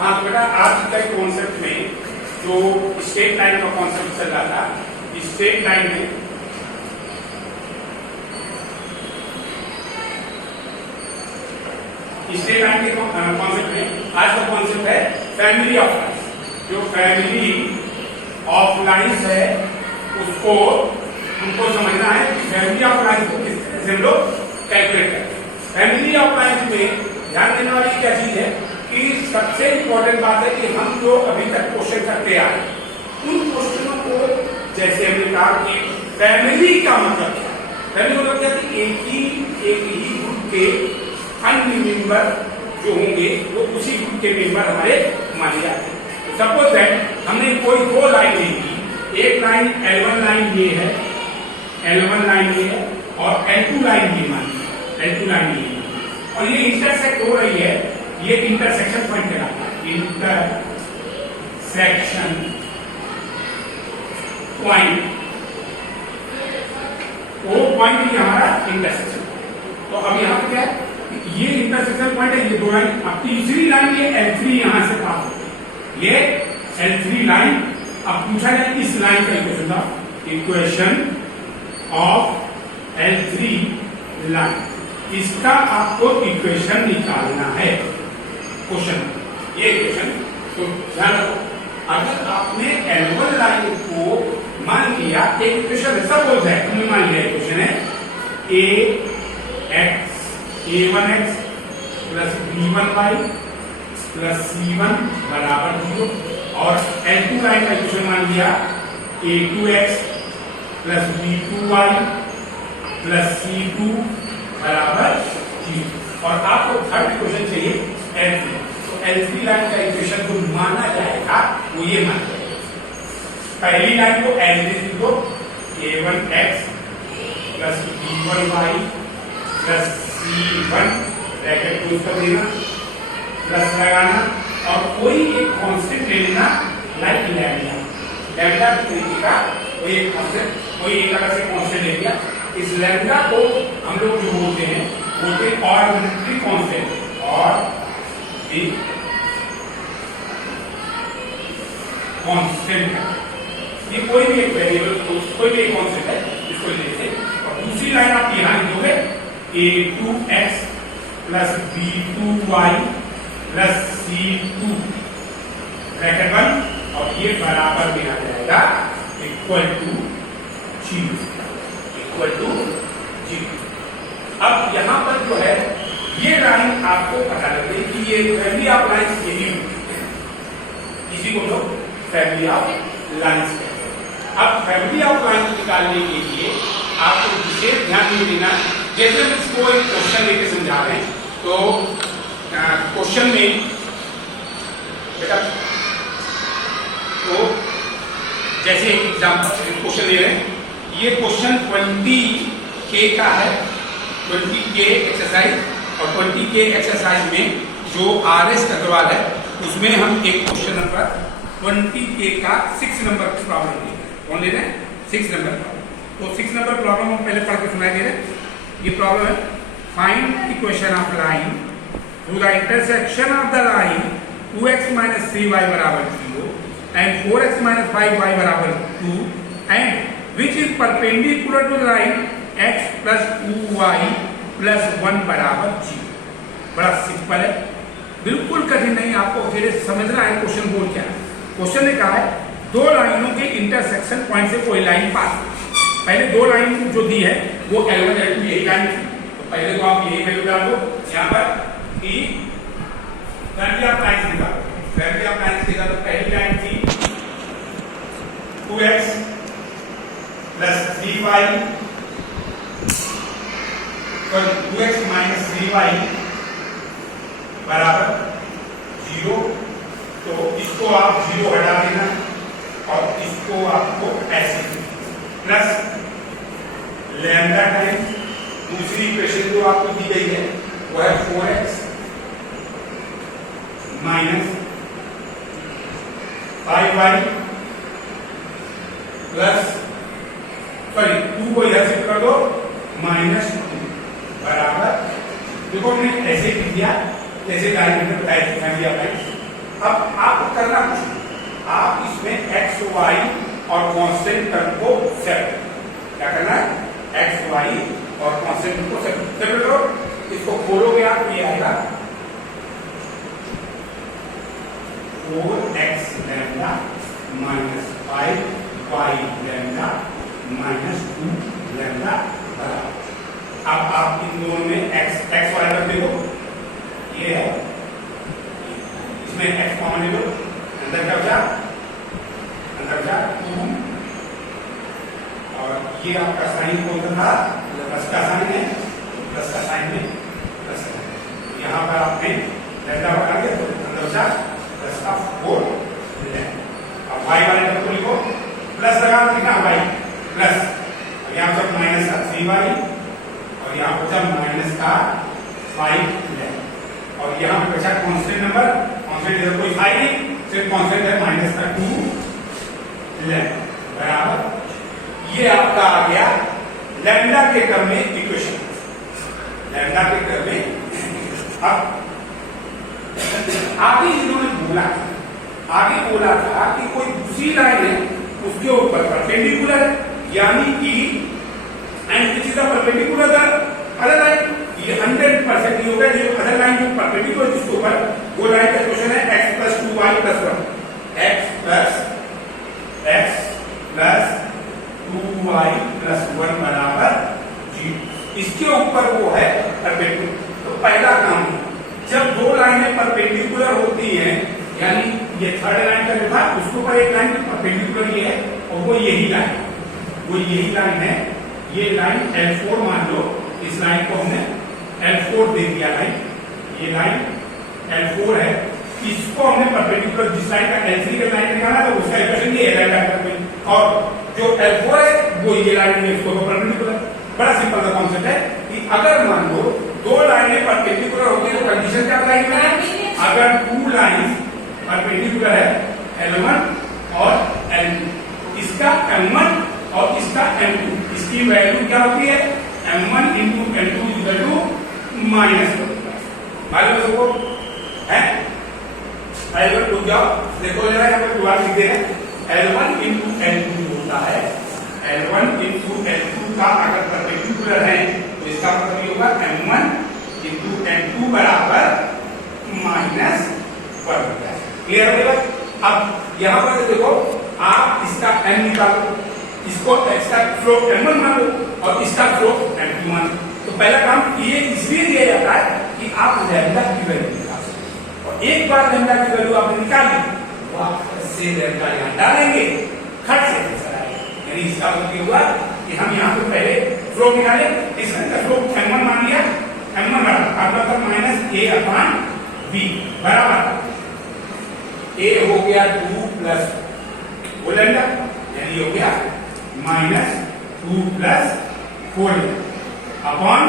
हाँ तो बेटा आज के कॉन्सेप्ट में जो स्ट्रेट लाइन का कॉन्सेप्ट चल रहा था, स्ट्रेट लाइन में स्ट्रेट लाइन के कॉन्सेप्ट में आज का कॉन्सेप्ट है फैमिली ऑफ लाइन्स। जो फैमिली ऑफ लाइन्स है उसको हमको समझना है कि फैमिली ऑफ लाइन्स को किस तरह से हम लोग कैलकुलेट करते हैं। फैमिली ऑफ लाइन्स में ध्यान देने वाली क्या चीज है कि सबसे इंपॉर्टेंट बात है कि हम जो अभी तक क्वेश्चन करते आए उन क्वेश्चनों को, जैसे हमने कहा कि फैमिली का मतलब क्या है, फैमिली का मतलब क्या कि एक ही ग्रुप के अन्य मेंबर जो होंगे वो उसी ग्रुप के मेंबर हमारे माने जाते हैं। तो सपोज दैट हमने कोई दो लाइन ली थी, एक लाइन L1 लाइन ये है, L1 लाइन ये है और L2 लाइन ये मानी, L2 लाइन ये और ये इंटरसेक्ट हो रही है, ये इंटरसेक्शन पॉइंट कहलाता है। इंटरसेक्शन पॉइंट, वो पॉइंट हमारा इंटरसेक्शन। तो अब यहाँ पे क्या है, ये इंटरसेक्शन पॉइंट है, ये दो लाइन। अब तीसरी लाइन ये L3 यहां से पास होती है, ये L3 लाइन। अब पूछा जाए इस लाइन का इक्वेशन था, इक्वेशन ऑफ L3 लाइन, इसका आपको इक्वेशन निकालना है। क्वेश्चन ये इक्वेशन, तो ध्यान रखो, अगर आपने L1 लाइन को मान लिया एक इक्वेशन है, सपोज है हमने मान लिया इक्वेशन है a1x plus b1y plus c1 बराबर 0 और L2 लाइन का इक्वेशन मान लिया a2x plus b2y plus c2 बराबर 0 और आपको थर्ड इक्वेशन चाहिए L3। तो L3 लाइन का इक्वेशन जो माना जाएगा वो ये माना जाएगा, पहली लाइन को L3 को a1x plus b1y plus c1 bracket use कर देना, प्लस लगाना और कोई एक कांस्टेंट ले लेना, लाइक लैम्डा। लैम्डा की तरीके का कोई एक कांस्टेंट, कोई एक अलग से कांस्टेंट ले लिया। इस लैम्डा को हम लोग जो बोलते हैं आर्बिट्रेरी कांस्टेंट और भी कांस्टेंट है। ये कोई भी एक वेरिएबल, कोई भी एक कांस्टेंट है, इसको लेते हैं। और दूसरी लाइन आप यहां लिखोगे a2x plus b2y plus c2 bracket 1 और ये बराबर में आ जाएगा इक्वल टू 0। अब यहां पर जो है ये लाइन आपको पता लगे कि ये फैमिली ऑफ लाइन्स यही होती है, इसी को लोग फैमिली ऑफ लाइन्स कहते हैं। अब फैमिली ऑफ लाइन्स निकालने के लिए आपको विशेष ध्यान नहीं देना, जैसे हम इसको एक क्वेश्चन लेके समझा रहे हैं तो क्वेश्चन में बेटा, तो जैसे एक एग्जाम्पल क्वेश्चन ले रहे हैं, ये क्वेश्चन 20K का है, 20K एक्सरसाइज और 20K एक्सरसाइज में जो RS अग्रवाल है उसमें हम एक क्वेश्चन नंबर 20K का 6 नंबर प्रॉब्लम ले रहे हैं। कौन ले रहे हैं? 6 नंबर प्रॉब्लम। तो 6 नंबर प्रॉब्लम हम पहले पढ़ के सुनाई दे रहे हैं। ये प्रॉब्लम है, find equation of line through the intersection of the line 2x minus 3y बराबर 0 एंड 4x माइनस 5y बराबर 2 and which is perpendicular to the line x plus 2y plus 1 बराबर 0। बड़ा सिंपल है, बिल्कुल कठिन नहीं, आपको अकेले समझना है क्वेश्चन बोल क्या है। क्वेश्चन ने कहा है दो लाइनों के इंटरसेक्शन पॉइंट से कोई लाइन पास। पहले दो लाइन जो दी है वो L1 L2 यही लाइन थी, तो पहले तो आप यही वैल्यू डाल दो यहाँ पर कि फैमिली ऑफ लाइन्स निकालो। फैमिली ऑफ लाइन्स निकालो, तो पहली लाइन थी 2x plus 3y, 2x minus 3y बराबर 0। तो इसको आप 0 हटा देना और इसको आपको ऐसे प्लस लैम्डा टाइम दूसरी इक्वेशन जो आपको दी गई है वो है 4x माइनस 5y प्लस 2 को इधर शिफ्ट कर दो -2 बराबर, देखो हमने ऐसे लिख दिया जैसे डायग्राम में बताया थी फैमिली ऑफ लाइन्स। अब आप करना कुछ नहीं, आप इसमें एक्स वाई और कांस्टेंट टर्म को सेट, क्या करना है, एक्स वाई और कांस्टेंट को सेट करो। इसको खोलोगे आप, ये आएगा 4x lambda minus 5y lambda minus 2 lambda बराबर। अब आप इन दोनों में x वाई रख देखो, ये है, इसमें x कॉमन ले लो, अंदर क्या बचा, अंदर बचा 2, और ये आपका साइन कौन सा था, प्लस का साइन है, प्लस का साइन में प्लस है। यहाँ पर आपने लैम्डा बना दिया तो अंदर बचा प्लस का 4। अब y वाले टर्म को लिखो, प्लस लगा लिखना y प्लस, और यहाँ पर माइनस का 3y, और यहाँ पर बचा माइनस का 5 लैम्डा, और यहाँ पे बचा कांस्टेंट नंबर, कांस्टेंट इधर कोई 5 नहीं, सिर्फ कांस्टेंट है माइनस का 2 लैम्डा बराबर। ये आपका आ गया लैम्डा के टर्म में इक्वेशन, लैम्डा के टर्म में। अब आगे इन्होंने बोला, आगे बोला था कि कोई दूसरी लाइन है उसके ऊपर परपेंडिकुलर, यानी कि and which is the perpendicular other line, ये 100% ये होगा, ये अदर लाइन जो परपेंडिकुलर जिसके ऊपर, वो लाइन का क्वेश्चन है x plus 2y plus 1, x plus 2y plus 1 बराबर 0। इसके ऊपर वो है परपेंडिकुलर। तो पहला काम, जब दो लाइनें परपेंडिकुलर होती हैं, यानी ये थर्ड लाइन का जो था उसके ऊपर एक लाइन परपेंडिकुलर ये है, और वो यही लाइन, वो यही लाइन है, ये लाइन L4 मान लो, इस लाइन को हमने L4 दे दिया लाइन, ये लाइन L4 है, इसको हमने परपेंडिकुलर जिस लाइन का L3 का लाइन निकाला तो उसका इक्वेशन ये है, और जो L4 है वो ये लाइन है, इसको परपेंडिकुलर। बड़ा सिंपल सा कॉन्सेप्ट है कि अगर मान लो दो लाइनें परपेंडिकुलर होती है तो कंडीशन क्या बताएगी, अगर 2 लाइन परपेंडिकुलर है L1 और L2, इसका M1 और इसका M2, इसकी वैल्यू क्या होती है, M1 into L2 equal to minus, मालूम सबको है, L1 रुक जाओ, देखो जरा यहाँ पर दोबारा लिख देना, L1 इंटू L2 होता है, L1 इंटू L2 का अगर परपेंडिकुलर है तो इसका मतलब ये होगा M1 इंटू N2 बराबर माइनस 1। क्लियर हो गया। अब यहाँ पर देखो, आप इसका M निकालो, इसको इसका स्लोप M1 मान लो और इसका स्लोप M2 मान लो। तो पहला काम ये इसलिए दिया जाता है कि आप लैम्डा की वैल्यू निकाल सकें, और एक बार लैम्डा की वैल्यू आपने निकाल ली तो आप से लैम्डा यहाँ डालेंगे, खट से यानी इसका मतलब हुआ कि हम यहाँ पे पहले स्लोप निकाले, इसका स्लोप M1 मान लिया, M1 बराबर माइनस a अपॉन b बराबर a हो गया 2 प्लस वो लैम्डा, यानी हो गया माइनस 2 प्लस 4 अपॉन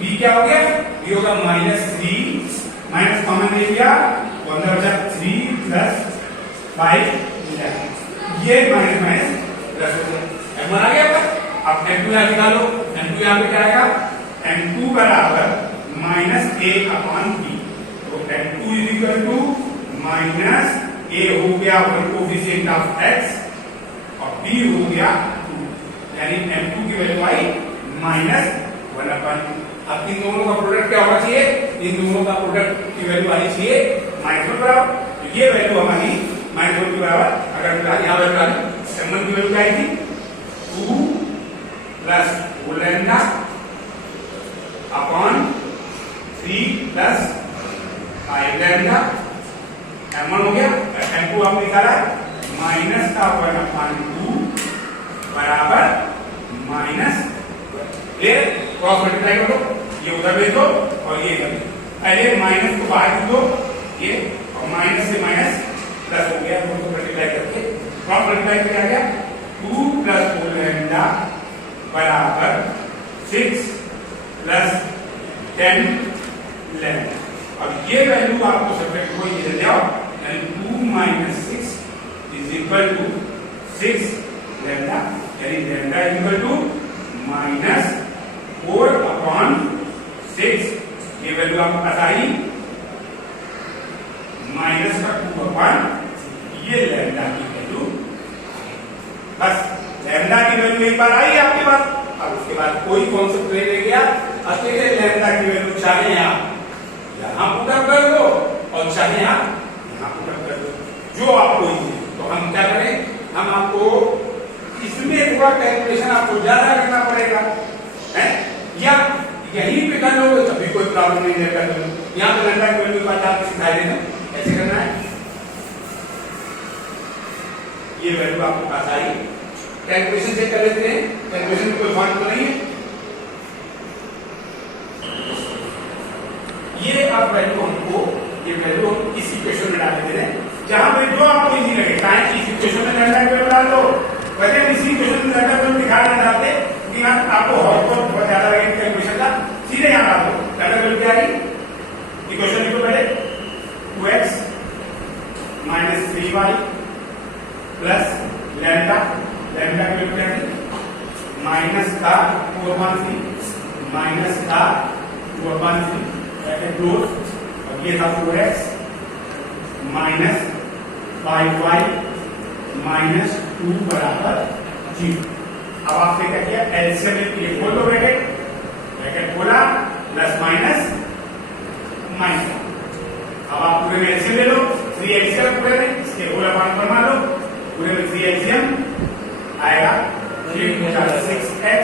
b क्या हो गया, b होगा माइनस 3, माइनस कॉमन ले लिया तो अंदर बचा 3 प्लस 5, ये माइनस माइनस प्लस हो गया, M1 आ गया। अब M2 यहाँ निकालो, M2 यहाँ पे क्या आएगा, M2 बराबर माइनस a अपॉन b, तो M2 is equal to minus a हो गया वन कोफिशिएंट ऑफ x और b हो गया 2, यानी M2 की वैल्यू आई माइनस 1 अपॉन। अब इन दोनों का प्रोडक्ट क्या होना चाहिए, इन दोनों का प्रोडक्ट की वैल्यू आनी चाहिए माइनस 1 बराबर, तो ये वैल्यू हमारी माइनस 1 के बराबर। अगर यहाँ वैल्यू आ M1 की वैल्यू क्या आएगी, 2 plus lambda upon 3 plus 5 lambda, M1 हो गया, M2 आपने निकाला माइनस का 1 अपॉन 2 बराबर माइनस, ये क्रॉस मल्टीप्लाई करो, ये उधर भेज दो और ये इधर, पहले माइनस को बाहर दो, ये और माइनस से माइनस प्लस हो गया, दोनों को मल्टीप्लाई करके क्रॉस मल्टीप्लाई करके आ गया 2 प्लस लैम्डा बराबर 6 प्लस 10 लैम्डा। अब ये वैल्यू आपको सब्जेक्ट को ये ले आओ, यानी 2 minus 6 is equal to 6 lambda, यानी lambda is equal to minus 4 upon 6, ये वैल्यू आपको पास आई माइनस का 2/, ये लैम्डा की वैल्यू। बस लैम्डा की वैल्यू एक बार आई आपके पास, अब उसके बाद कोई कॉन्सेप्ट नहीं रह गया। अकेले लैम्डा की वैल्यू चाहे आप यहां पुट अप कर दो और चाहे आप यहां पुट अप कर दो, जो आपको इजी। तो हम क्या करें, हम आपको इसमें थोड़ा कैलकुलेशन आपको ज्यादा करना पड़ेगा, है, या यहीं पे कर लो तभी कोई प्रॉब्लम नहीं है। कर लो यहाँ पे लैम्डा की वैल्यू बात आपको सिखा देना कैसे करना है। ये वैल्यू आपके पास आई, कैलकुलेशन चेक कर लेते हैं। कैलकुलेशन में कोई फॉल्ट तो नहीं है। ये अब वैल्यू हमको, ये वैल्यू हम इस इक्वेशन में डाल देते हैं, जहां पे जो आपको इजी लगे। चाहे इस इक्वेशन में लैम्डा की वैल्यू डाल दो, वैसे हम इसी इक्वेशन में लैम्डा की वैल्यू दिखाना चाहते हैं कि आपको हॉट बहुत ज्यादा लगे कैलकुलेशन का, सीधे यहां डाल दो। लैम्डा की वैल्यू क्या आई, इक्वेशन लिखो पहले, 2x minus 3y plus lambda, lambda की वैल्यू क्या है, माइनस का 4/3 माइनस का 2/3 ब्रैकेट क्लोज, और ये था 4x माइनस 5y माइनस 2 बराबर 0। अब आपने क्या किया, एलसीएम ये खोल दो, ब्रैकेट, ब्रैकेट खोला, प्लस माइनस माइनस। अब आप पूरे में एलसीएम ले लो, 3 एलसीएम पूरे में, इसके होल पार्ट बनवा लो, पूरे में 3 एलसीएम आएगा 3 × 6x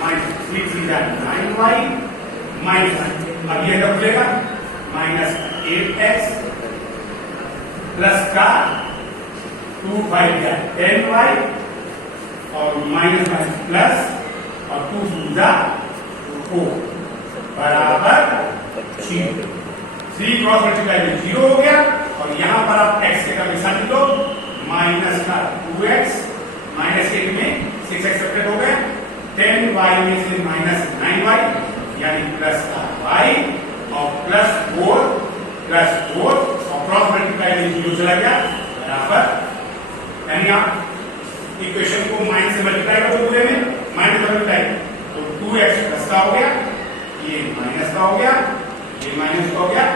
माइनस 3 × 9y माइनस, अब ये रख लेगा माइनस 8x प्लस का 2y का 10y और माइनस माइनस प्लस और 2 × 4 बराबर 0। 3 क्रॉस मल्टीप्लाई में 0 हो गया, और यहां पर आप x के का निशान लिख लो, माइनस का 2x माइनस 8 में 6x सब्ट्रैक्ट हो गया, 10y में से माइनस 9y यानी प्लस का y और प्लस 4 और क्रॉस मल्टीप्लाई में 0 चला गया बराबर, यानी आप इक्वेशन को माइनस से मल्टीप्लाई करो पूरे में, माइनस मल्टीप्लाई तो 2x प्लस का हो गया, ये माइनस का हो गया, ये माइनस का हो गया।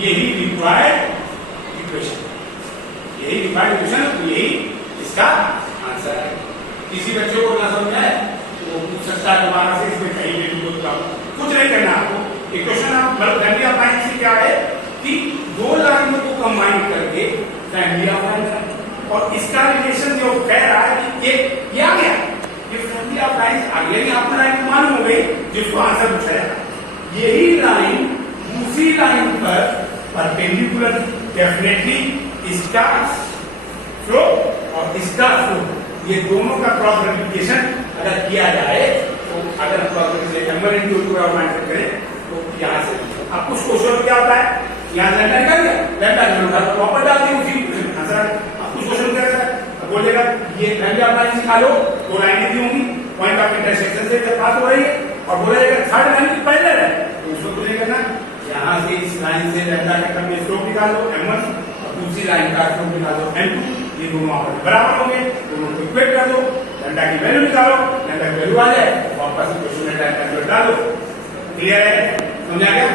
यही रिक्वायर्ड इक्वेशन, यही रिक्वायर्ड इक्वेशन, यही इसका आंसर है। किसी बच्चे को ना समझ आए तो पूछ सकता है दोबारा से, इसमें कहीं भी कुछ नहीं करना आपको। इक्वेशन आप फैमिली ऑफ लाइन से क्या है कि दो लाइनों को कंबाइन करके फैमिली ऑफ लाइन है, और इसका रिलेशन जो कह रहा है कि ये आ गया, ये फैमिली ऑफ लाइन आ गया, यानी आपको लाइन मालूम हो गई जिसको आंसर पूछा जाएगा। यही लाइन दूसरी लाइन पर परपेंडिकुलर, डेफिनेटली इसका फ्लो और इसका फ्लो, ये दोनों का क्रॉस मल्टीप्लिकेशन अगर किया जाए तो, अगर क्रॉस मल्टीप्लिकेशन नंबर इनटू 2 और माइनस करें तो यहाँ से अब कुछ क्वेश्चन क्या होता है, यहाँ लैम्डा निकाल दिया, लैम्डा निकाल वापस डाल दी उसी आंसर। अब कुछ क्वेश्चन क्या करेगा, बोलेगा ये फैमिली ऑफ लाइन निकालो, 2 लाइनें दी होंगी, पॉइंट ऑफ इंटरसेक्शन से जब पास हो रही है, और बोला जाएगा थर्ड लाइन की पहले है तो उसको कुछ नहीं करना, यहाँ से इस लाइन से लैम्डा के टर्म में स्लोप निकाल दो m1 और दूसरी लाइन का स्लोप निकाल दो m2, ये दोनों आपस बराबर होंगे, दोनों को इक्वेट कर दो, लैम्डा की वैल्यू निकालो, लैम्डा की वैल्यू आ जाए वापस इक्वेशन में लैम्डा डाल दो। क्लियर है, समझ आ गया।